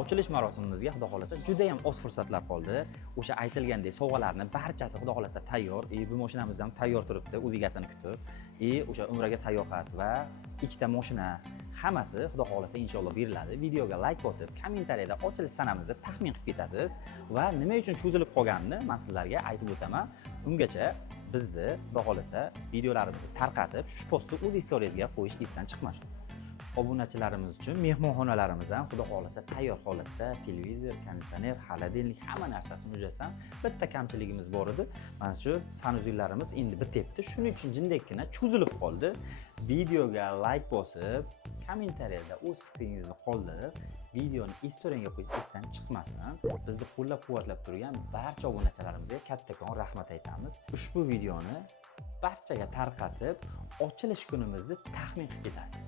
Ochilish marosimimizga xudo xolasa juda ham oz fursatlar qoldi. O'sha aytilgandek sovg'alarning barchasi xudo xolasa tayyor. Bu mashinamiz ham tayyor turibdi, o'z egasini kutib. O'sha umraga sayohat va ikkita mashina hammasi xudo xolasa inshaalloh beriladi. Videoga like bosib, kommentariyada ochilish sanamizni taxmin qilib ketasiz va nima uchun cho'zilib qolganini men sizlarga aytib o'taman. Ungacha bizni xudo xolasa videolarimizni tarqatib, shu postni o'z istoriyasiga qo'yish esdan chiqmasin. Obunachilarimiz uchun mehmonxonalarimiz ham xudo xolasa tayyor holatda, televizor, konditsioner, xolodilnik hamma narsasi mujassam. Bitta kamchiligimiz bor edi. Mana shu sanuzillarimiz endi bityapti. Shuning uchun jindekkina cho'zilib qoldi. Videoga like bosib, kommentariyada o'z fikringizni qoldirib, videoni istoriyaga qo'yish esdan chiqmasin. Bizni qo'llab-quvvatlab turgan barcha obunachilarimizga kattakon rahmat aytamiz. Ushbu videoni barchaga tarqatib, ochilish kunimizni taxmin qilib ketasiz.